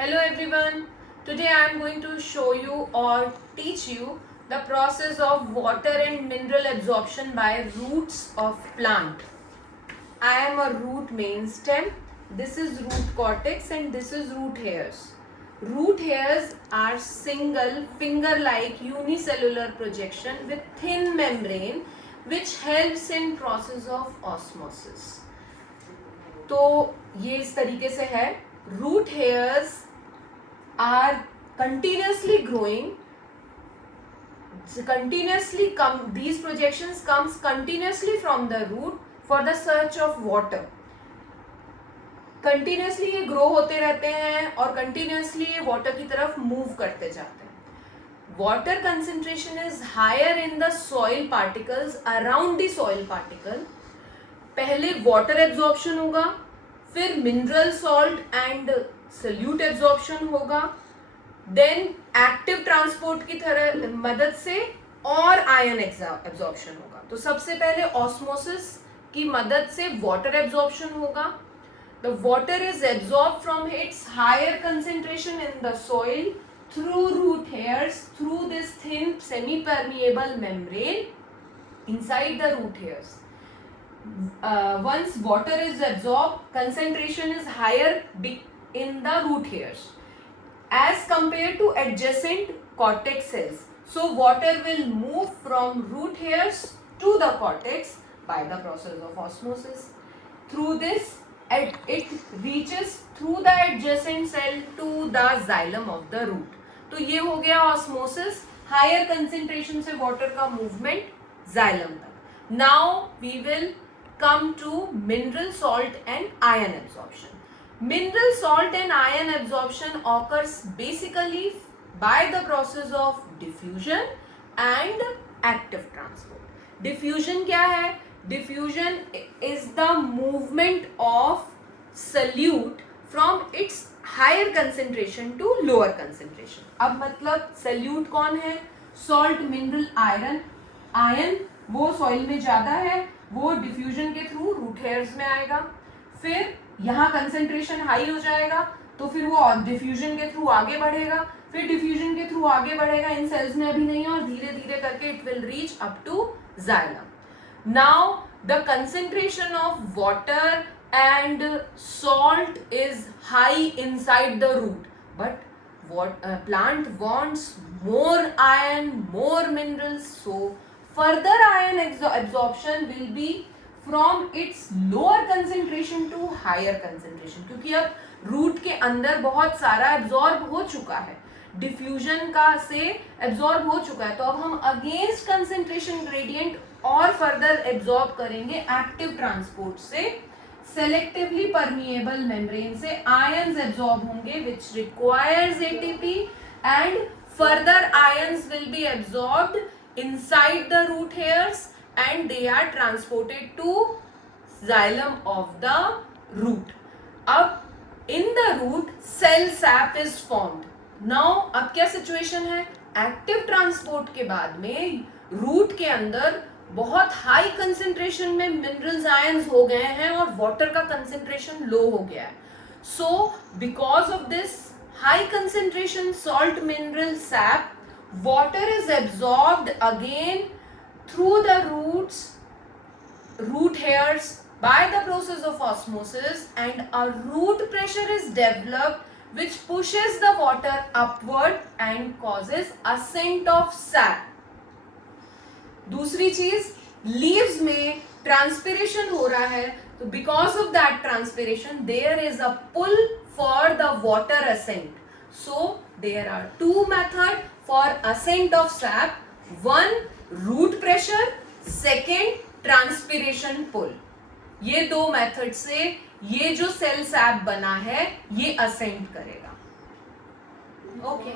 Hello everyone. Today I am going to show you or teach you the process of water and mineral absorption by roots of plant. I am a root main stem. This is root cortex and this is root hairs. Root hairs are single finger-like unicellular projection with thin membrane which helps in process of osmosis. तो ये इस तरीके से है. Root hairs are continuously growing, these projections comes continuously from the root for the search of water. Continuously ये ग्रो होते रहते हैं और कंटिन्यूसली ये वाटर की तरफ मूव करते जाते हैं. Water concentration is higher in the soil particles around the soil particle. पहले वाटर एब्जॉर्प्शन होगा, फिर mineral salt and solute absorption होगा, देन एक्टिव ट्रांसपोर्ट की तरह मदद से और आयन एब्जॉर्प्शन होगा. तो सबसे पहले ऑस्मोसिस की मदद से वाटर एब्जॉर्प्शन होगा. The water is absorb from its higher concentration in the soil through root hairs through this thin semipermeable membrane inside the root hairs. Once water is absorbed, concentration is higher in the root hairs as compared to adjacent cortex cells. So water will move from root hairs to the cortex by the process of osmosis. Through this, it reaches through the adjacent cell to the xylem of the root. तो ये हो गया osmosis, higher concentration से water का movement xylem तक. Now we will come to mineral salt and ion absorption. Mineral salt and ion absorption occurs basically by the process of diffusion and active transport. Diffusion क्या है? Diffusion is the movement of solute from its higher concentration to lower concentration. अब मतलब solute कौन है? Salt, mineral, iron. Iron वो सॉइल में ज्यादा है, वो डिफ्यूजन के थ्रू रूट हेयर्स में आएगा. फिर यहाँ कंसेंट्रेशन हाई हो जाएगा तो फिर वो डिफ्यूजन के थ्रू आगे बढ़ेगा, फिर डिफ्यूजन के थ्रू आगे बढ़ेगा, इन सेल्स में अभी नहीं है, और धीरे धीरे करके it will reach up to xylem. Now the concentration of water and salt is high inside the root, but what plant wants more iron, more minerals, so further ion absorption will be from its lower concentration to higher concentration. क्योंकि अब रूट के अंदर बहुत सारा एब्जॉर्ब हो चुका है, डिफ्यूजन का से एब्जॉर्ब हो चुका है, तो अब हम अगेंस्ट कंसेंट्रेशन ग्रेडियंट और फर्दर एब्जॉर्ब करेंगे एक्टिव ट्रांसपोर्ट से. सेलेक्टिवली परमिएबल मेम्ब्रेन से आयंस एब्जॉर्ब होंगे which requires ATP and further ions will be absorbed inside the root hairs and they are transported to xylem of the root. अब in the root cell sap is formed. Now अब क्या सिचुएशन है? Active transport के बाद में रूट के अंदर बहुत हाई कंसेंट्रेशन में मिनरल्स आयंस हो गए हैं और वाटर का कंसेंट्रेशन लो हो गया है. So because of this high concentration salt mineral SAP, water is absorbed again through the root hairs by the process of osmosis, and a root pressure is developed which pushes the water upward and causes ascent of sap. दूसरी चीज, लीव्स में ट्रांसपिरेशन हो रहा है, तो because of that transpiration there is a pull for the water ascent. So there are two method for ascent of sap. One root pressure, second transpiration pull. ये दो मेथड से ये जो सेल सैप बना है ये असेंट करेगा. ओके